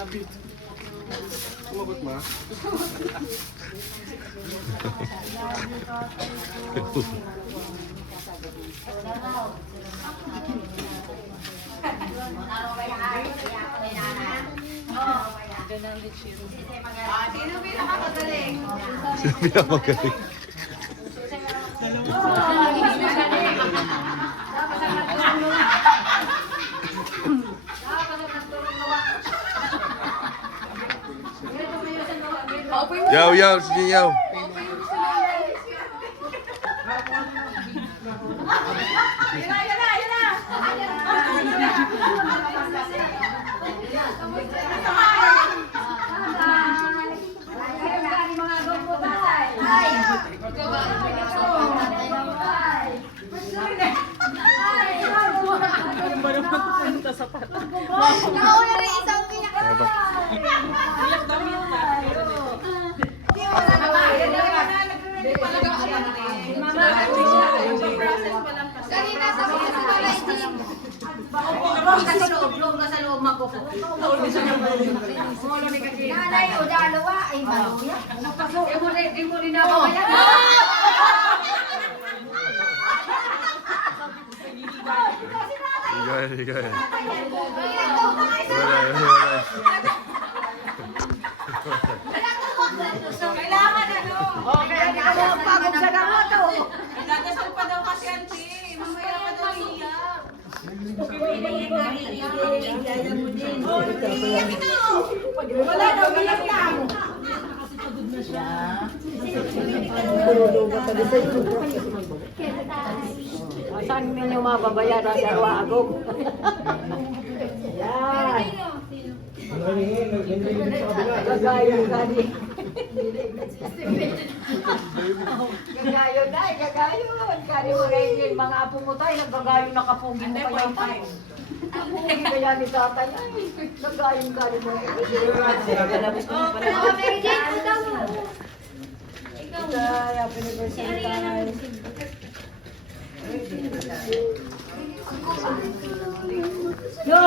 Sumagot ma? Sino pinakamagaling? Sino pinakamagaling? Yaw, yaw, sige yaw. Nakauna rin isang pinakamagaling. Kanina sa mga sa loob magpupo. Nanay o dalawa ay maluya. Di mo rin nababayan. Higay. Kailangan ano? Kaya di ka pagod sa gamot oh. Dadasal pa daw kasi auntie. Mamaya pa daw iiyak. Wala daw bilang lang. Saan ninyo mababayaran sa Ruagog? Yan. Gagayon gani. Gagayon na, gagayon. Kari mo rin yung mga apo mo tayo, naggagayon nakapugi mo kaya tayo. Pugi kaya ni tatay, ay, gagayon kari mo rin. Kaya, pinipersen tayo. No,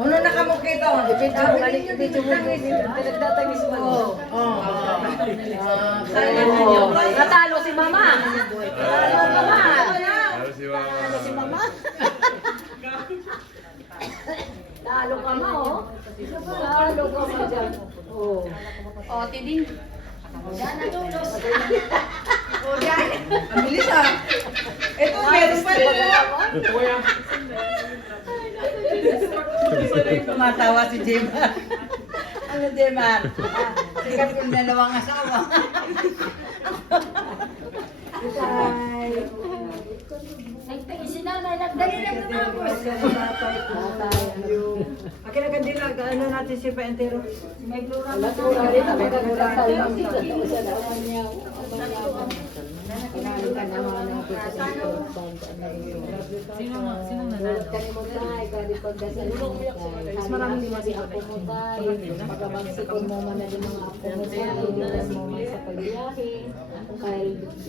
Ano na ka mo kita? dito mo pinagdatay mismo. Natalo si mama. Natalo mama. Natalo si mama. Talo ka mo, oh. Talo ka mo dyan. Oh. O, tiding. Diyan na tulos. O, yan. Ang bilis ah. Ito, meron pa rin. Tumatawa si Jemar. Ano Jemar? Sikat yung dalawang asawa. Si nanay, nagdali lang naman. Akin na kandila, ano natin si Paentero? May plural na tuloy. Nagdadasal lang dito sa laman niya. Kinalikan naman natin sa Sino kanimutay, kali pagdasal mo tayo. Maraming si apo mo tayo. Pagkabagsikon mo man na yung mga apo mo tayo. Iligtas mo man sa pagbiyahe. Kaya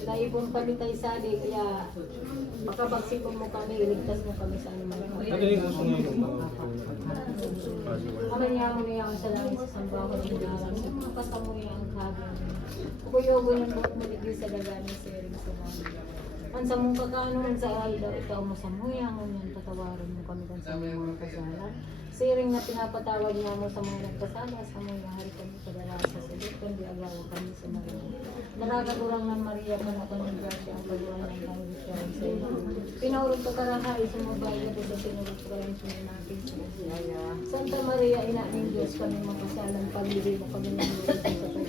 naibong kami tayo sali. Kaya pagkabagsikon mo kami, iligtas mo kami sa anumang. Kami niya mo niya ang salamin sa sambaho ng dalang. Sa mga kasamuya ang kabin. Kuyo-kuyo ng buhok mo ligil sa daganing sering sa mga. Ang sa mong kakaanuhan sa alda, ikaw mo sa muya, ngunyan tatawarin mo kami sa mga kasalan. Siring na pinapatawad niya mo sa mga nagkasala, sa mga hari kami sa dalawa sa sulit, kundi agawa kami sa Maria. Nakakagurang ng Maria, panakon ng Gracia, ang pagawang ng Panginoon siya sa iyo. Pinaurog ka karahay, sumabay na sa tinurog ka rin sa natin sa Maria. Santa Maria, ina ng Diyos, kami magkasalang pag-ibig mo kami ng Diyos sa pagkakas.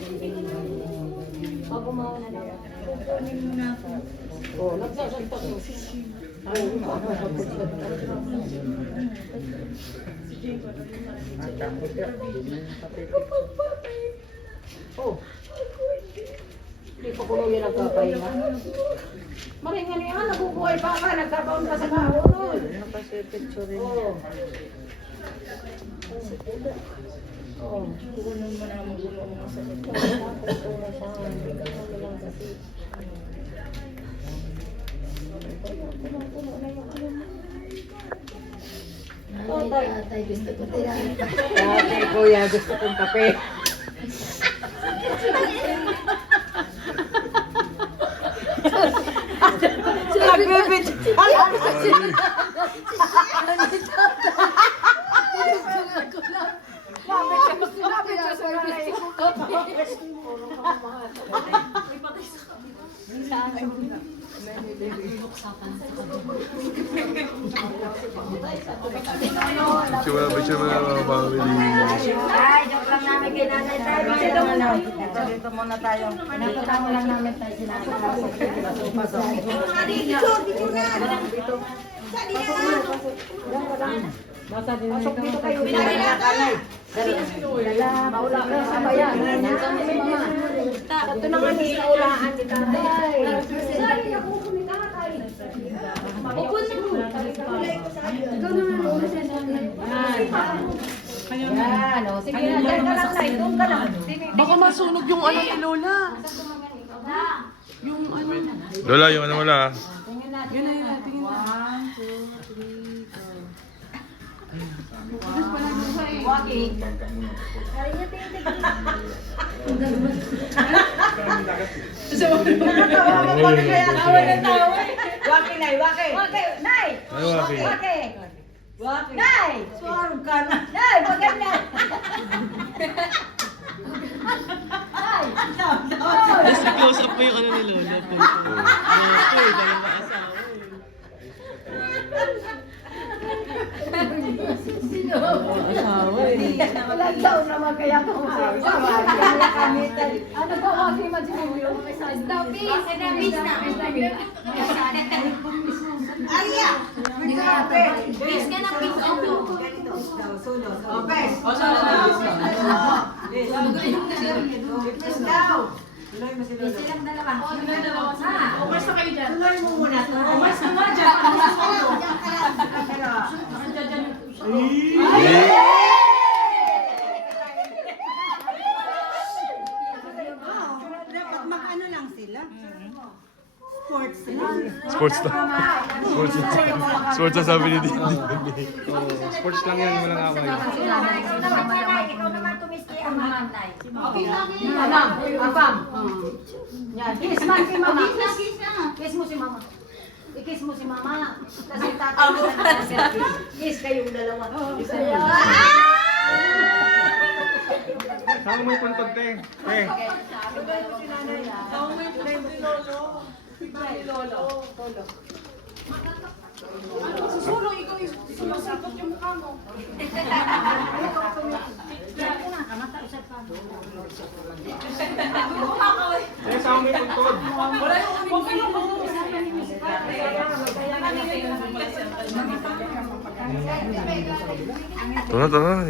Pag umawa na lang, kukunin mo na ako. Oh, nagsasalta ko. Oh. Hindi pa kulo yan nagkapahinga. Maringan niya, nabubuhay pa ka, nagkabaon ka sa kahon. Napasipicture rin. Oh. Oh. Kukunin mo na magulo mo sa ito. Tatay, gusto ko tirahan. Dati, kuya, gusto kong kape. Nagbibit. Picture mo na mga family. Ay, joke lang namin kay nanay tayo. Dito muna tayo. Pinapatawa lang namin tayo sinasakasok. Pasok dito kayo. Dala, maula ka sa bayan. Ito na nga ni kaulaan ni tatay. Yan, o. Sige na, dyan ka lang na. Doon ka lang. Baka masunog yung ano ni Lola. Yung ano. Lola, yung ano wala. Yun na yun. Tingin na. 1, 2, 3, go. Walking. Nakatawa mo pa na kaya. Tawa na tawa eh. Waki, Nay, waki. Okay, Nay! Ay, Waki. Okay. Waki. Nay! Suwarog ka na. Nay, maganda! Tapos close up mo yung ano ni Lola. Okay, dalawa asawa. Asawa eh. Ilang taon naman kaya kung kaya kami tayo. Ano ba Waki Majimilyo? Stop Please ka na, please. Okay. Silang dalawa. Umas na kayo dyan. Tuloy mo muna to. Umas na nga dyan. Dapat mag-ano lang sila. Sports sila. Sports na. Sports na sabi ni Dindi. Sports lang yan, walang away. Ikaw naman tumiski ang mamanay. Mama, apam. Yan, kiss man si mama. Kiss mo si mama. I-kiss mo si mama. Kasi tatay mo na kiss kayong dalawa. Saan mo may puntod, te? Te. Susulong, ikaw yung sumasipot yung mukha mo. Te, saan mo may puntod? Wala yung huwag kayong Tara, tara.